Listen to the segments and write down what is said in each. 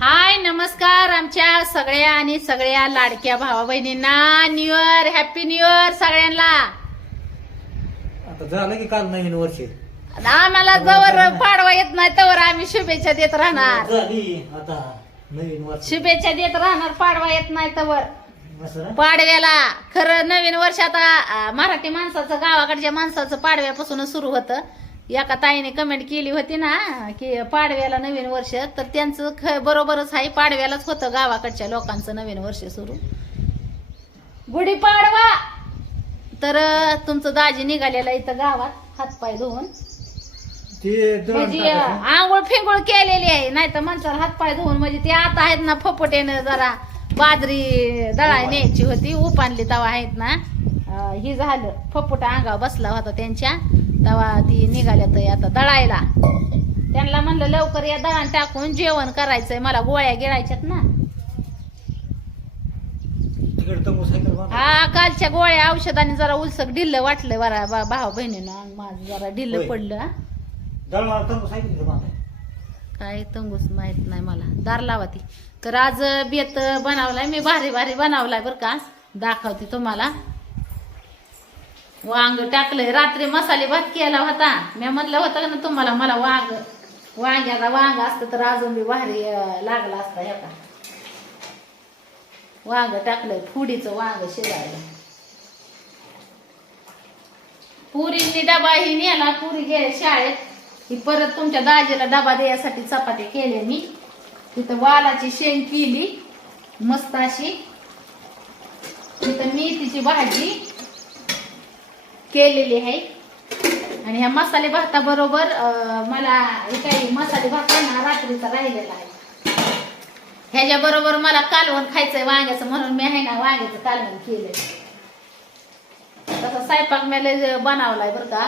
हाय नमस्कार आमच्या सगळ्या आणि सगळ्या लाडक्या भावा बहिणींना new year happy new year सगळ्यांना. आता झालं की काल नवीन वर्ष? आम्हाला जवळ पाडवा येत नाही तवर आम्ही शुभेच्छा देत राहणार. झाली आता नवीन वर्ष. शुभेच्छा देत राहणार पाडवा येत नाही तवर. असं ना? पाडव्याला खरं नवीन वर्ष आता अं, मराठी माणसाचं गावाकडच्या माणसाचं पाडव्यापासूनच सुरू होतं. एका ताईने कमेंट केली होती ना की पाडव्याला नवीन वर्ष तर त्यांचं ख बरोबरच आहे पाडव्यालाच होतं गावाकडच्या लोकांचं नवीन वर्ष सुरू. गुढी पाडवा! तर तुमचं दाजी निघालेलं इथं गावात हातपाय धुवून. म्हणजे. आंघोळ फिंगोळ केलेली आहे नाही तर माणसाला हातपाय धुवून म्हणजे ते आता आहेत ना फपटेनं जरा बाजरी दळाय न्यायची होती उपानली तवा आहेत ना. ही झालं फपुटा अंगावर बसला होता त्यांच्या. तवा ती निघाल्या तर आता दळायला. त्यांना म्हणलं लवकर या दळण टाकून जेवण करायचंय. मला गोळ्या गिळायच्यात ना. हा कालच्या गोळ्या औषधाने जरा उलसक ढिल्ल वाटलं बरा बा- भाऊ बहिणीनं. अंग माझं जरा ढिल्ल. पडलं. काय तंगूस माहीत नाही मला. दार लावा ती. तर आज बेत बनवलाय मी भारी भारी बनवलाय बर का. दाखवते तुम्हाला. वांग टाकलंय रात्री मसाले भात केला होता. मी म्हणलं होतं ना तुम्हाला मला वांग वांग्याचा वांग असतं तर अजून बी भारी लागला असता ह्या वांग टाकलंय फुडीचं वांग शिजायला. पुरींनी डबा ही नेला पुरी गेले शाळेत. ही परत तुमच्या दाजीला डबा द्यायसाठी चपात्या केल्या मी. तिथं वालाची शेंग केली मस्त अशी. तिथं मेथीची भाजी केलेली आहे. आणि ह्या मसाले भाताबरोबर मला हे काही मसाले भात ना रात्रीचा राहिलेला आहे. ह्याच्या बरोबर मला कालवण खायचंय वांग्याचं म्हणून मी आहे ना वांग्याचं कालवण केलंय. तसं स्वयंपाक मेले बनवलाय बरं का.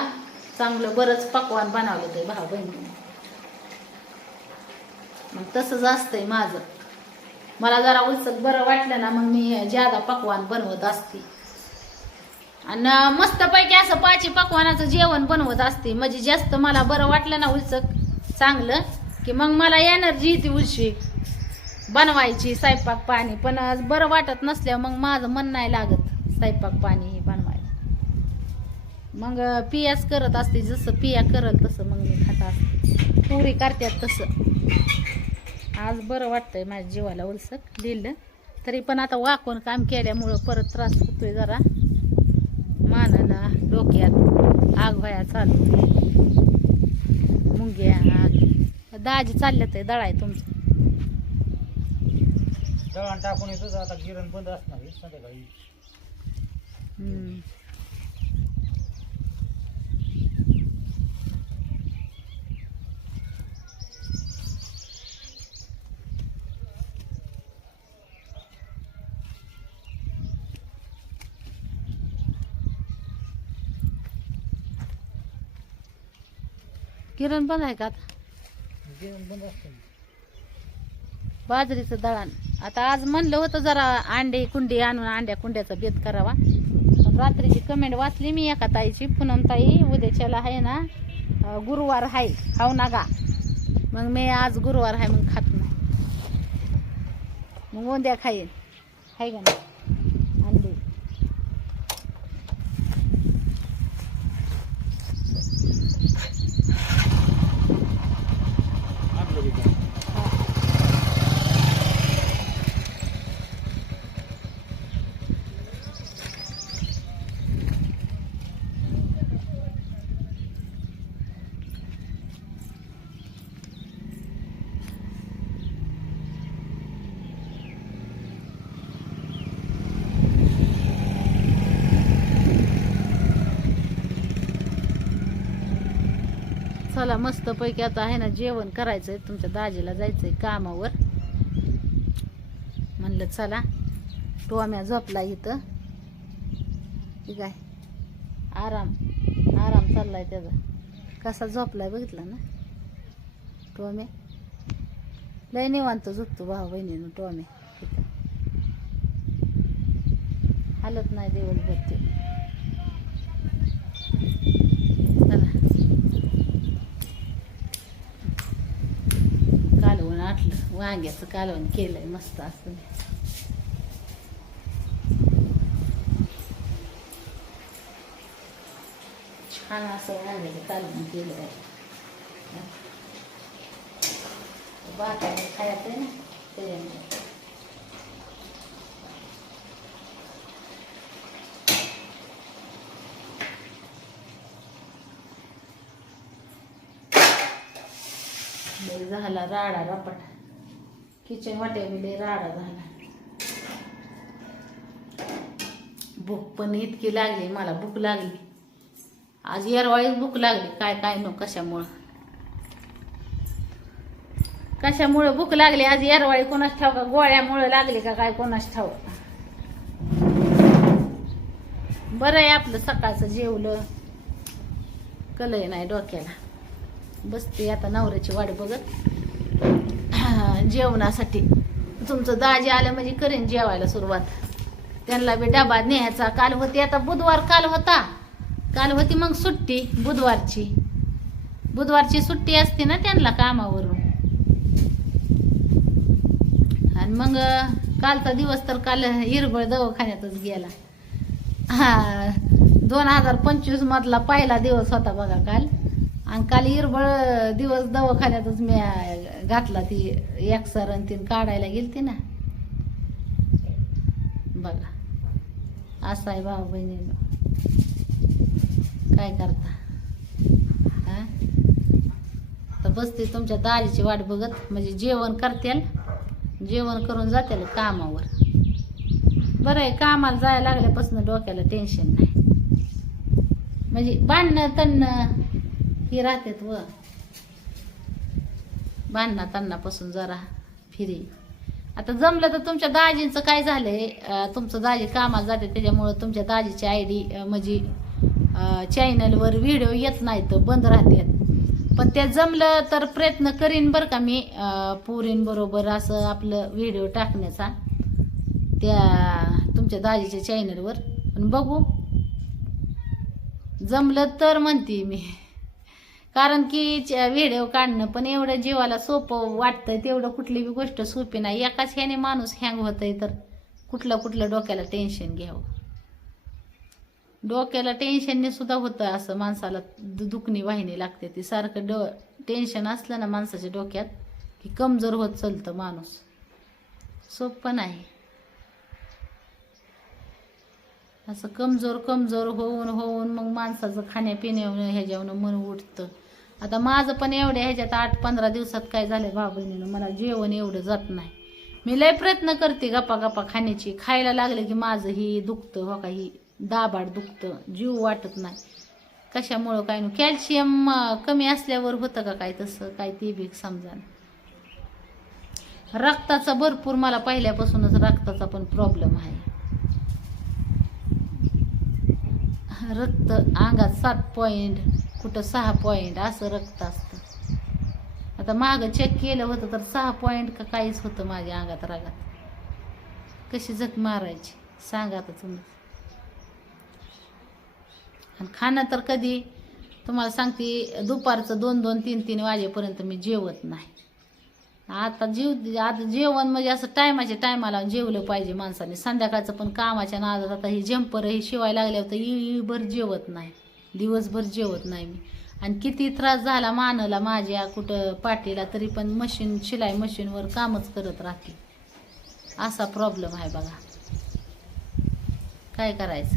चांगलं बरंच पकवान बनवलं ते भाऊ बहिणी मग तसंच असतंय माझं. मला जरा उत्सुक बरं वाटलं ना मग मी ज्यादा पकवान बनवत असते. आणि मस्तपैकी असं पाची पकवानाचं जेवण बनवत असते. म्हणजे जास्त मला बरं वाटलं ना उत्सुक चांगलं की मग मला एनर्जी येते उलशी. बनवायची स्वयंपाक पाणी. पण आज बरं वाटत नसल्यावर मग माझं मन नाही लागत स्वयंपाक पाणी हे बनवायला. मग पियाच करत असते जसं पिया करत तसं मग मी खात असते. पुरी करतात तसं. आज बरं वाटतंय माझ्या जीवाला उलसक दिलं. तरी पण आता वाकून काम केल्यामुळं परत त्रास होतोय जरा. डोक्यात आग व्हाया चालू मुंग्या आग. दाजी चालल्यात आहे दळाय तुमचं. दळण टाकून येतो आता गिरण बंद असणार संध्याकाळी. किरण बंद आहे का आता? गिरण बंद असतं बाजरीचं दळण. आता आज म्हणलं होतं जरा अंडे कुंडी आणून अंड्या कुंड्याचा बेत करावा. पण रात्रीची कमेंट वाचली मी एका ताईची. पूनम ताई उद्याच्याला आहे ना अं, गुरुवार आहे. खाऊ नागा मग मी आज गुरुवार आहे मग खात नाही. मग उद्या खाईन. आहे का नाही अंडे आणलं की काय? चला मस्त पैकी आता आहे ना जेवण करायचंय. तुमच्या दाजीला जायचंय कामावर. म्हणलं चला टोम्या झोपला इथं. ठीक आहे आराम आराम चाललाय त्याचा. कसा झोपलाय बघितला ना? टोम्या? लय निवांत झोपतो भाऊ बहिणीनं टोम्या. इथं हालत नाही दिवसभर ते चला कालवण आटलं आपलं वांग्याचं कालवण केलंय मस्त असं छान असं वांग्याचं कालवण केलं आहे खायचं आहे ना त्याच्यामुळे झाला राडा रपाटा. किचन वाट्याने राडा झाला. भूक पण इतकी लागली मला भूक लागली. आज येरवाळीच भूक लागली काय काय नो कशामुळं? कशामुळं भूक लागली? आज येरवाळी कोणाच ठाव का? गोळ्यामुळं लागली का? काय कोणाच ठाव बरं आहे आपलं सकाळचं जेवलं. कलय नाही डोक्याला. बसते आता नवऱ्याची वाट बघत. जेवणासाठी. तुमचं दाजी आलं म्हणजे करेन जेवायला सुरुवात. त्यांना बी डबा न्यायचा. काल होती आता बुधवार काल होता. काल होती मग सुट्टी बुधवारची. बुधवारची सुट्टी असते ना त्यांना कामावरून. आणि मग कालचा दिवस तर काल हिरबळ दवाखान्यातच गेला. हा दोन हजार पंचवीस मधला पहिला दिवस होता बघा काल. आणि काल इरबळ दिवस दवाखान्यातच मी घातला ती एक्सर आणि तीन काढायला गेलती ना. बघा. असं आहे भाऊ बहिणी काय करता? हा? तर बसते तुमच्या दारीची वाट बघत. म्हणजे जेवण करतील. जेवण करून जातील कामावर. बरं आहे कामाला जायला लागल्यापासून डोक्याला टेन्शन नाही. म्हणजे भांडणं तणणं ही राहतात व. भांडणं तन्नापासून जरा फिरी. आता जमलं तर तुमच्या दाजींचं काय झालंय? तुमचं दाजी कामाला जाते त्याच्यामुळं तुमच्या दाजीची आय डी म्हणजे चॅनलवर व्हिडिओ येत नाही तर बंद राहतात. पण ते जमलं तर प्रयत्न करीन बरं का मी. पुरींबरोबर असं आपलं व्हिडिओ टाकण्याचा. त्या तुमच्या दाजीच्या चॅनलवर. पण बघू. जमलं तर म्हणते मी. कारण की व्हिडिओ काढणं पण एवढं जीवाला सोपं वाटतंय. तेवढं कुठली बी गोष्ट सोपी नाही. एकाच ह्याने माणूस हँग होतंय तर कुठलं कुठलं डोक्याला टेन्शन घ्यावं. डोक्याला टेन्शनने सुद्धा होतं असं माणसाला दु- दुखणी वाहिनी लागते ती. सारखं डो टेन्शन असलं ना माणसाच्या डोक्यात की कमजोर होत चालतं माणूस. सोपं नाही. असं कमजोर कमजोर होऊन होऊन मग माणसाचं खाण्यापिण्यावर ह्याच्यावर मन उठतं. आता माझं पण एवढ्या ह्याच्यात आठ पंधरा दिवसात काय झालं भाऊ बहिणीनं मला जेवण एवढं जात नाही. मी लय प्रयत्न करते गप्पा गप्पा खाण्याची. खायला लागले की माझं ही दुखतं हो का? ही दाबाड दुखतं. जीव वाटत नाही. कशामुळं काय नाही. कॅल्शियम कमी असल्यावर होतं का काय तसं? काय ते बी समजा रक्ताचा भरपूर मला पहिल्यापासूनच रक्ताचा पण प्रॉब्लेम आहे. रक्त अंगात सात पॉईंट कुठं सहा पॉईंट असं रक्त असतं. आता मागं चेक केलं होतं तर सहा पॉईंट का काहीच होतं माझ्या अंगात रागात. कशी जख मारायची? सांगा आता तुम्ही. आणि खाणं तर कधी तुम्हाला सांगते दुपारचं दोन दोन तीन तीन वाजेपर्यंत मी जेवत नाही. आता जीव आता जेवण म्हणजे असं टायमाच्या टायमाला जेवलं पाहिजे माणसाने. संध्याकाळचं पण कामाच्या नादात आता हे जंपर हे शिवायला लागल्यावर तर इळभर जेवत नाही. दिवसभर जेवत नाही मी. आणि किती त्रास झाला मानला माझ्या कुठं पाठीला तरी पण मशीन शिलाई मशीनवर कामच करत राहते. असा प्रॉब्लेम आहे बघा. काय करायचं?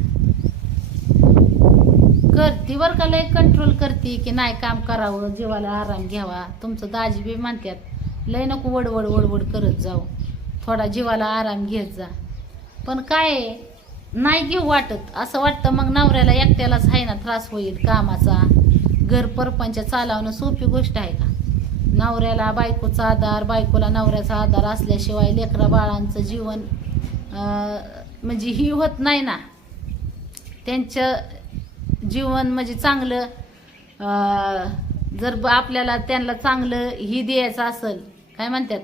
करती बरं का लय कंट्रोल करते की नाही काम करावं जीवाला आराम घ्यावा. तुमचं दाजी बी म्हणतात लय नको वडवड वडवड करत जाऊ. थोडा जीवाला आराम घेत जा. पण काय आहे, नाही घेऊ वाटत. असं वाटतं मग नवऱ्याला एकट्यालाच आहे ना त्रास होईल कामाचा. घर परपंच चालवणं सोपी गोष्ट आहे का? नवऱ्याला बायकोचा आधार बायकोला नवऱ्याचा आधार असल्याशिवाय लेकरा बाळांचं जीवन म्हणजे ही होत नाही ना. त्यांचं जीवन म्हणजे चांगलं जर ब- आपल्याला त्यांना चांगलं ही द्यायचं असेल काय म्हणतात?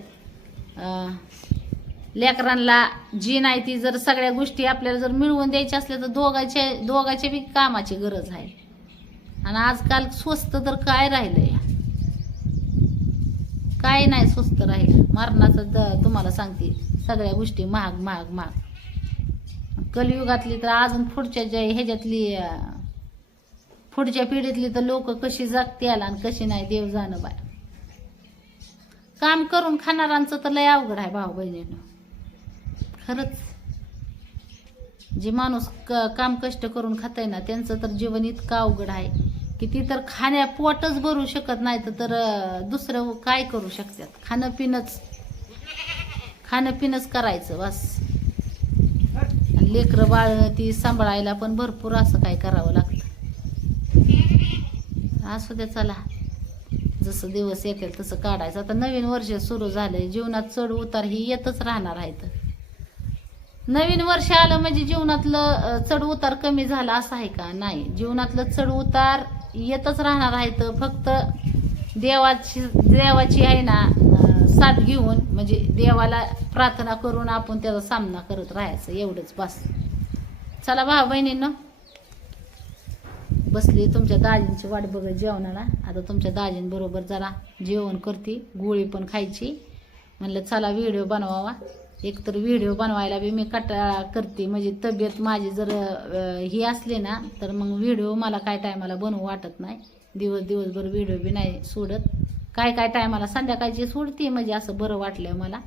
लेकरांना जी नाही ती जर सगळ्या गोष्टी आपल्याला जर मिळवून द्यायच्या असल्या तर दोघांच्या दोघाच्या बी कामाची गरज आहे. आणि आजकाल स्वस्त तर काय राहिलंय? काय नाही स्वस्त राहील. मरणाचं द तुम्हाला सांगते सगळ्या गोष्टी महाग महाग महाग. कलियुगातली तर अजून पुढच्या ज्या ह्याच्यातली पुढच्या पिढीतली तर लोक कशी जगतील आणि कशी नाही देव जाणं बाय. काम करून खाणाऱ्यांचं तर लय अवघड आहे भाऊ बहिणीनं. खरंच. जे माणूस क काम कष्ट करून खाताय ना त्यांचं तर जीवन इतकं अवघड आहे की ती तर खाण्या पोटच भरू शकत नाही तर- दुसरं काय करू शकतात? खाणं पिणंच खाणं पिणंच करायचं बस. आणि लेकरं बाळ ती सांभाळायला पण भरपूर असं काय करावं लागतं. असू द्या चला. जसं दिवस येतील तसं काढायचं. आता नवीन वर्ष सुरू झालंय. जीवनात चढ उतार ही येतच राहणार आहेत. नवीन वर्ष आलं म्हणजे जीवनातलं चढ उतार कमी झाला असं आहे का? नाही. जीवनातलं चढ उतार येतच राहणार आहेत. फक्त देवाची देवाची आहे ना साथ घेऊन म्हणजे देवाला प्रार्थना करून आपण त्याचा सामना करत राहायचं. एवढंच बस. चला भाऊ बहिणींना बसली तुमच्या दाजींची वाट बघत जेवणाला. आता तुमच्या दाजींबरोबर जरा जेवण करते गोळी पण खायची. म्हणलं चला व्हिडिओ बनवावा. एकतर व्हिडिओ बनवायला बी मी कटाळा करते. म्हणजे तब्येत माझी जर ही असली ना तर मग व्हिडिओ मला काय टायमाला बनवू वाटत नाही. दिवस दिवसभर व्हिडिओ बी नाही सोडत. काय काय टायमाला संध्याकाळची सोडते म्हणजे असं बरं वाटलं मला.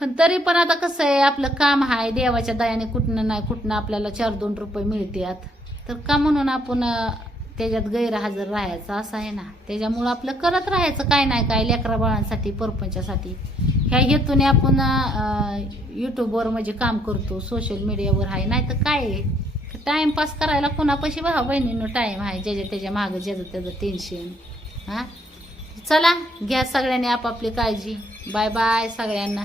पण तरी पण आता कसं आहे आपलं काम आहे देवाच्या दयाने कुठनं नाही कुठनं आपल्याला चार दोन रुपये मिळतात तर का म्हणून आपण त्याच्यात गैरहजर राहायचं? असं आहे ना. त्याच्यामुळं आपलं करत राहायचं काय नाही काय लेकरा बाळांसाठी परपंचासाठी. ह्या हेतूने आपण यूट्यूबवर म्हणजे काम करतो सोशल मीडियावर आहे. नाही तर काय आहे? टाईमपास करायला कोणापाशी भाऊ बहिणीनं टाईम आहे? ज्याच्या त्याच्या मागं ज्याचं त्याचं टेन्शन हां? चला घ्या सगळ्यांनी आपापली काळजी. बाय बाय सगळ्यांना.